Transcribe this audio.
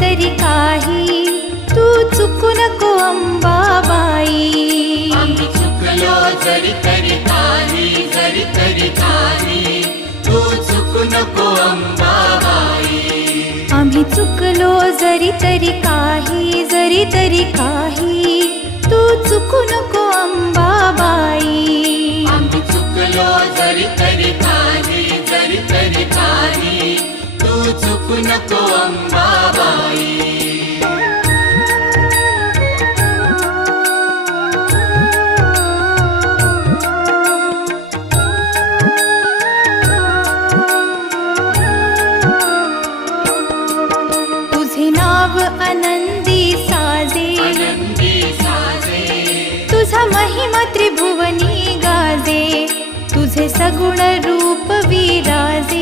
तरी काही, तू चुकू नको अंबाबाई. आम्ही चुकलो जरी तरी काही, जरी तरी काही, तू चुकू नको अंबाबाई. आम्ही चुकलो जरी तरी काही, जरी तरी काही, तू चुकू नको अंबाबाई. आम्ही चुकलो जरी तरी काही, जरी तरी काही, तू चुकू नको अंबाबाई. तुझे नाव आनंदी साजे, आनंदी साजे, तुझा महिमा त्रिभुवनी गाजे, तुझे सगुण रूप विराजे.